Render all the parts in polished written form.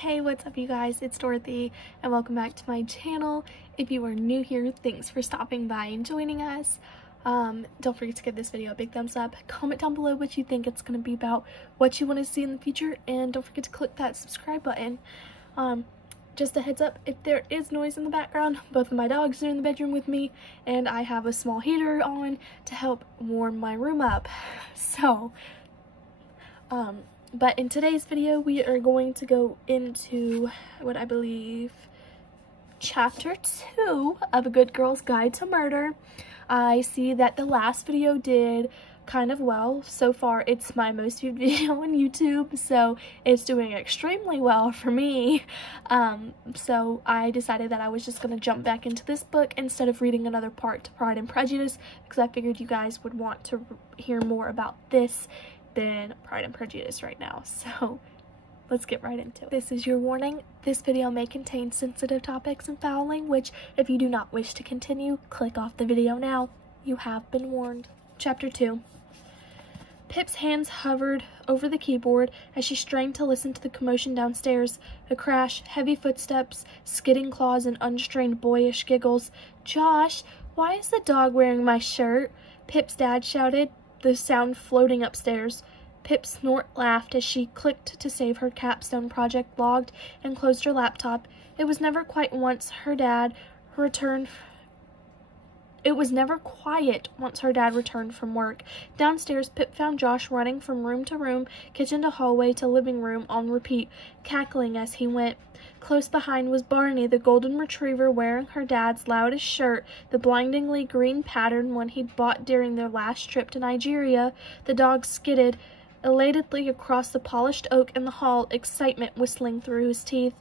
Hey, what's up you guys? It's Dorothy and welcome back to my channel. If you are new here, thanks for stopping by and joining us. Don't forget to give this video a big thumbs up. Comment down below what you think it's going to be about, what you want to see in the future, and don't forget to click that subscribe button. Just a heads up, if there is noise in the background, both of my dogs are in the bedroom with me and I have a small heater on to help warm my room up. So, but in today's video, we are going to go into what I believe Chapter 2 of A Good Girl's Guide to Murder. I see that the last video did kind of well. So far, it's my most viewed video on YouTube, so it's doing extremely well for me. So I decided that I was just going to jump back into this book instead of reading another part to Pride and Prejudice, because I figured you guys would want to hear more about this than Pride and Prejudice right now. So let's get right into it. This is your warning. This video may contain sensitive topics and foul language. If you do not wish to continue, click off the video now. You have been warned. Chapter 2. Pip's hands hovered over the keyboard as she strained to listen to the commotion downstairs. A crash, heavy footsteps, skidding claws, and unstrained boyish giggles. "Josh, why is the dog wearing my shirt?" Pip's dad shouted, the sound floating upstairs. Pip snort laughed as she clicked to save her capstone project, logged, and closed her laptop. It was never quiet once her dad returned from work. Downstairs, Pip found Josh running from room to room, kitchen to hallway to living room on repeat, cackling as he went. Close behind was Barney, the golden retriever, wearing her dad's loudest shirt, the blindingly green pattern one he'd bought during their last trip to Nigeria. The dog skidded elatedly across the polished oak in the hall, excitement whistling through his teeth.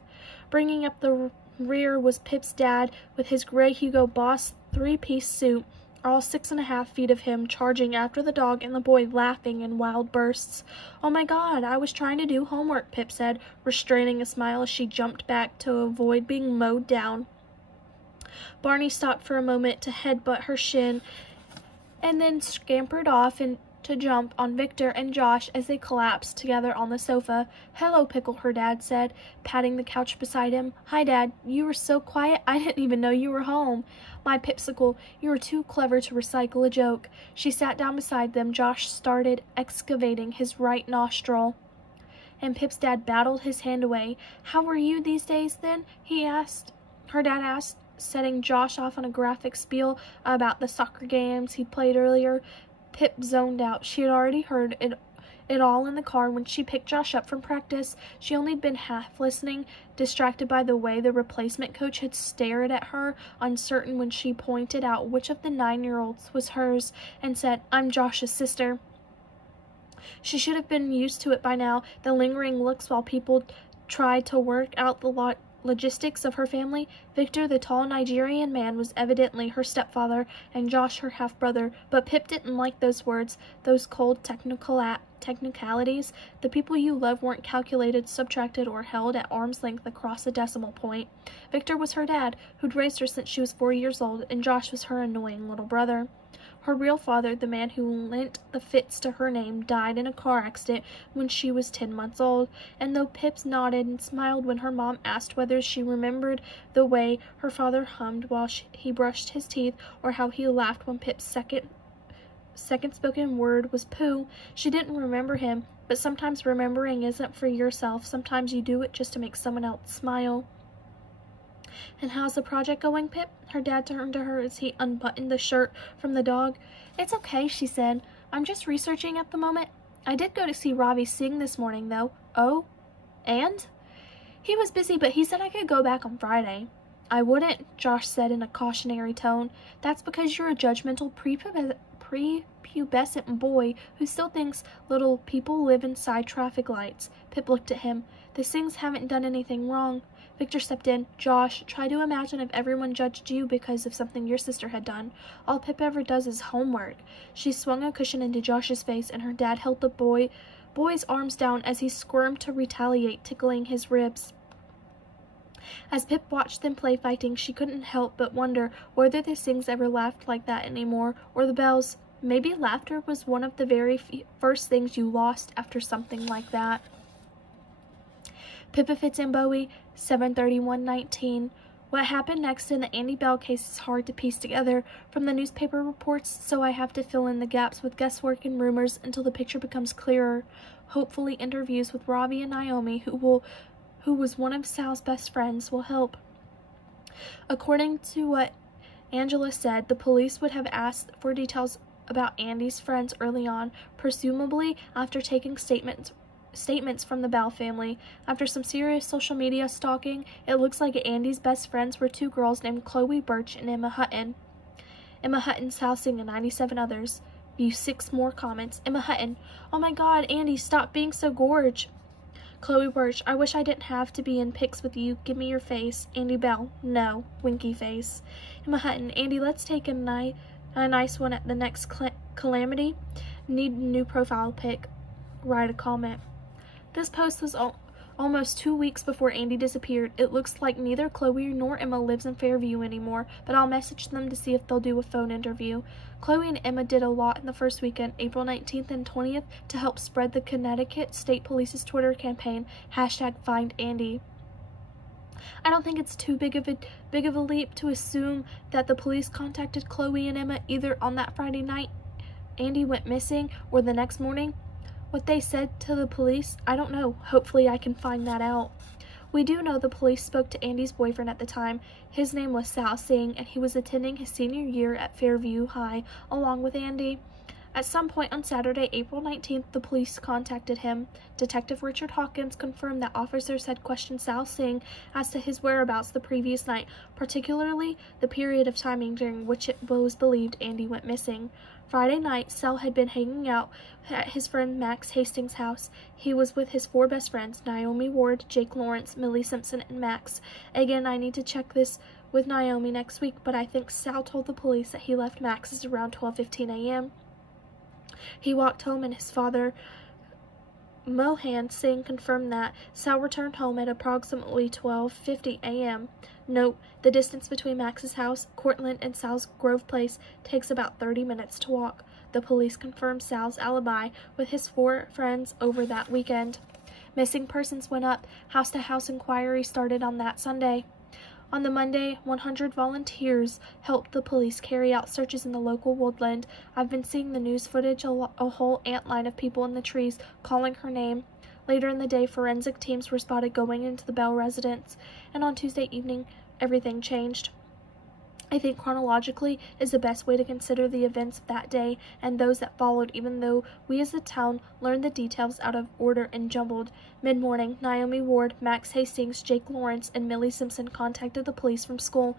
Bringing up the rear was Pip's dad with his gray Hugo Boss three-piece suit, all 6.5 feet of him, charging after the dog and the boy, laughing in wild bursts. "Oh my God, I was trying to do homework," Pip said, restraining a smile as she jumped back to avoid being mowed down. Barney stopped for a moment to headbutt her shin and then scampered off and to jump on Victor and Josh as they collapsed together on the sofa. "Hello, Pickle," her dad said, patting the couch beside him. "Hi, Dad. You were so quiet, I didn't even know you were home." "My Pipsicle, you were too clever to recycle a joke." She sat down beside them. Josh started excavating his right nostril, and Pip's dad battled his hand away. "How are you these days, then?" Her dad asked, setting Josh off on a graphic spiel about the soccer games he played earlier. Pip zoned out. She had already heard it all in the car when she picked Josh up from practice. She only been half listening, distracted by the way the replacement coach had stared at her, uncertain when she pointed out which of the 9-year-olds was hers and said, "I'm Josh's sister." She should have been used to it by now, the lingering looks while people tried to work out the logistics of her family. Victor, the tall Nigerian man, was evidently her stepfather, and Josh her half-brother, but Pip didn't like those words, those cold technicalities. The people you love weren't calculated, subtracted, or held at arm's length across a decimal point. Victor was her dad, who'd raised her since she was 4 years old, and Josh was her annoying little brother. Her real father, the man who lent the Fitz to her name, died in a car accident when she was 10 months old, and though Pip nodded and smiled when her mom asked whether she remembered the way her father hummed while he brushed his teeth, or how he laughed when Pip's second spoken word was poo, she didn't remember him. But sometimes remembering isn't for yourself. Sometimes you do it just to make someone else smile. "And how's the project going, Pip?" Her dad turned to her as he unbuttoned the shirt from the dog. "It's okay," she said. "I'm just researching at the moment. I did go to see Ravi sing this morning, though." "Oh? And?" "He was busy, but he said I could go back on Friday." "I wouldn't," Josh said in a cautionary tone. "That's because you're a judgmental prepubescent boy who still thinks little people live inside traffic lights." Pip looked at him. "The Sings haven't done anything wrong." Victor stepped in. "Josh, try to imagine if everyone judged you because of something your sister had done. All Pip ever does is homework." She swung a cushion into Josh's face, and her dad held the boy's arms down as he squirmed to retaliate, tickling his ribs. As Pip watched them play fighting, she couldn't help but wonder whether the Sings ever laughed like that anymore, or the Bells. Maybe laughter was one of the very first things you lost after something like that. Pippa Fitz and Bowie, 7/31/19. What happened next in the Andy Bell case is hard to piece together from the newspaper reports, so I have to fill in the gaps with guesswork and rumors until the picture becomes clearer. Hopefully interviews with Ravi and Naomi, who was one of Sal's best friends, will help. According to what Angela said, the police would have asked for details about Andy's friends early on, presumably after taking statements from the Bell family. After some serious social media stalking, it looks like Andy's best friends were two girls named Chloe Birch and Emma Hutton. Emma Hutton's housing and 97 others. View 6 more comments. Emma Hutton, oh my god, Andy, stop being so gorge. Chloe Birch, I wish I didn't have to be in pics with you. Give me your face. Andy Bell, no. Winky face. Emma Hutton, Andy, let's take a nice one at the next calamity. Need a new profile pic. Write a comment. This post was almost 2 weeks before Andy disappeared. It looks like neither Chloe nor Emma lives in Fairview anymore, but I'll message them to see if they'll do a phone interview. Chloe and Emma did a lot in the first weekend, April 19th and 20th, to help spread the Connecticut State Police's Twitter campaign, #FindAndy. I don't think it's too big of a leap to assume that the police contacted Chloe and Emma either on that Friday night Andy went missing or the next morning. What they said to the police, I don't know. Hopefully I can find that out. We do know the police spoke to Andy's boyfriend at the time. His name was Sal Singh, and he was attending his senior year at Fairview High along with Andy. At some point on Saturday, April 19th, the police contacted him. Detective Richard Hawkins confirmed that officers had questioned Sal Singh as to his whereabouts the previous night, particularly the period of timing during which it was believed Andy went missing. Friday night, Sal had been hanging out at his friend Max Hastings' house. He was with his 4 best friends, Naomi Ward, Jake Lawrence, Millie Simpson, and Max. Again, I need to check this with Naomi next week, but I think Sal told the police that he left Max's around 12:15 a.m. He walked home, and his father, Mohan Singh, confirmed that Sal returned home at approximately 12:50 a.m. Note, the distance between Max's house, Cortland, and Sal's Grove Place takes about 30 minutes to walk. The police confirmed Sal's alibi with his 4 friends over that weekend. Missing persons went up. House-to-house inquiry started on that Sunday. On the Monday, 100 volunteers helped the police carry out searches in the local woodland. I've been seeing the news footage, a whole antline of people in the trees calling her name. Later in the day, forensic teams were spotted going into the Bell residence, and on Tuesday evening, everything changed. I think chronologically is the best way to consider the events of that day and those that followed, even though we as a town learned the details out of order and jumbled. Mid-morning, Naomi Ward, Max Hastings, Jake Lawrence, and Millie Simpson contacted the police from school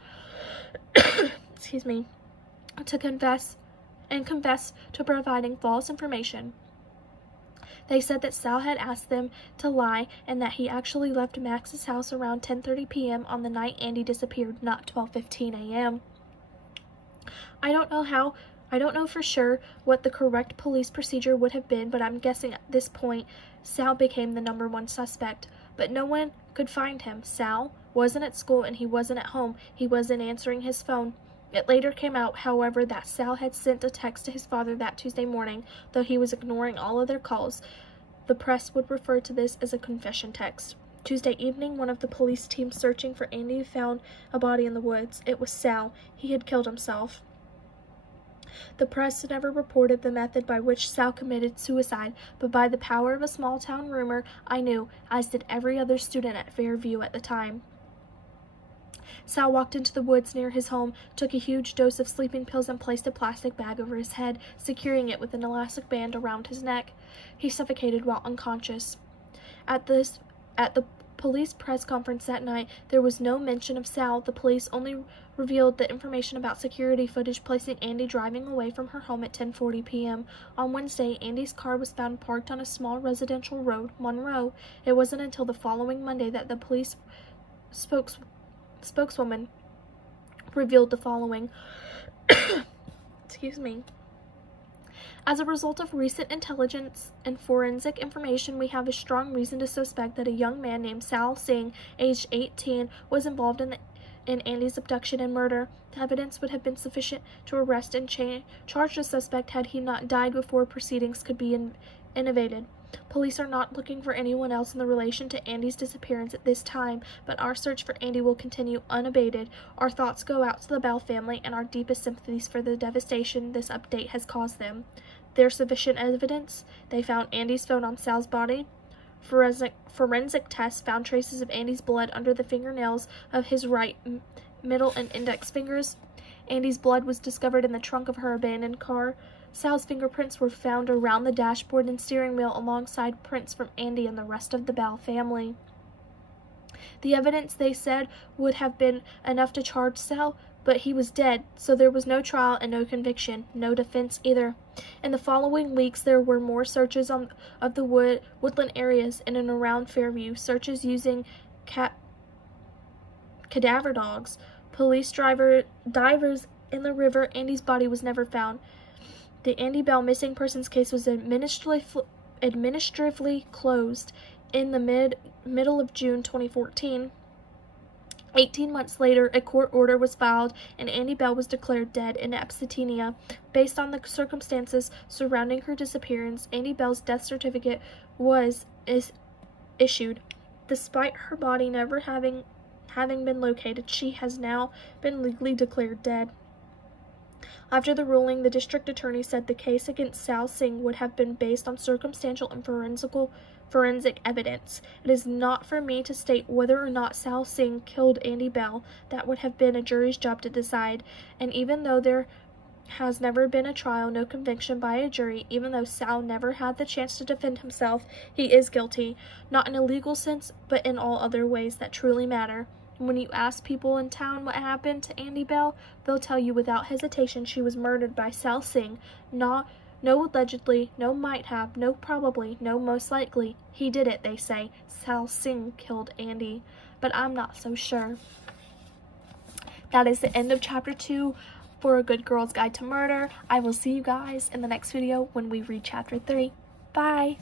to confess to providing false information. They said that Sal had asked them to lie and that he actually left Max's house around 10:30 p.m. on the night Andy disappeared, not 12:15 a.m. I don't know for sure what the correct police procedure would have been, but I'm guessing at this point Sal became the #1 suspect. But no one could find him. Sal wasn't at school and he wasn't at home. He wasn't answering his phone. It later came out, however, that Sal had sent a text to his father that Tuesday morning, though he was ignoring all other calls. The press would refer to this as a confession text. Tuesday evening, one of the police teams searching for Andy found a body in the woods. It was Sal. He had killed himself. The press never reported the method by which Sal committed suicide, but by the power of a small-town rumor, I knew, as did every other student at Fairview at the time. Sal walked into the woods near his home, took a huge dose of sleeping pills, and placed a plastic bag over his head, securing it with an elastic band around his neck. He suffocated while unconscious. At the police press conference that night, there was no mention of Sal. The police only revealed the information about security footage placing Andy driving away from her home at 10:40 p.m. On Wednesday, Andy's car was found parked on a small residential road, Monroe. It wasn't until the following Monday that the police spokeswoman revealed the following. Excuse me. As a result of recent intelligence and forensic information, we have a strong reason to suspect that a young man named Sal Singh, aged 18, was involved in Andy's abduction and murder. The evidence would have been sufficient to arrest and charge the suspect had he not died before proceedings could be innovated. Police are not looking for anyone else in the relation to Andy's disappearance at this time, but our search for Andy will continue unabated. Our thoughts go out to the Bell family and our deepest sympathies for the devastation this update has caused them. There's sufficient evidence. They found Andy's phone on Sal's body. Forensic tests found traces of Andy's blood under the fingernails of his right, middle, and index fingers. Andy's blood was discovered in the trunk of her abandoned car. Sal's fingerprints were found around the dashboard and steering wheel alongside prints from Andy and the rest of the Bell family. The evidence, they said, would have been enough to charge Sal, but he was dead, so there was no trial and no conviction, no defense either. In the following weeks, there were more searches of the woodland areas in and around Fairview, searches using cadaver dogs. Police divers in the river. Andy's body was never found. The Andy Bell missing persons case was administratively closed in the middle of June 2014. 18 months later, a court order was filed and Andy Bell was declared dead in absentia. Based on the circumstances surrounding her disappearance, Andy Bell's death certificate is issued. Despite her body never having been located, she has now been legally declared dead. After the ruling, the district attorney said the case against Sal Singh would have been based on circumstantial and forensic evidence. It is not for me to state whether or not Sal Singh killed Andy Bell. That would have been a jury's job to decide. And even though there has never been a trial, no conviction by a jury, even though Sal never had the chance to defend himself, he is guilty. Not in a legal sense, but in all other ways that truly matter. When you ask people in town what happened to Andy Bell, they'll tell you without hesitation she was murdered by Sal Singh. No allegedly, no might have, no probably, no most likely. He did it, they say. Sal Singh killed Andy. But I'm not so sure. That is the end of Chapter 2 for A Good Girl's Guide to Murder. I will see you guys in the next video when we read Chapter 3. Bye!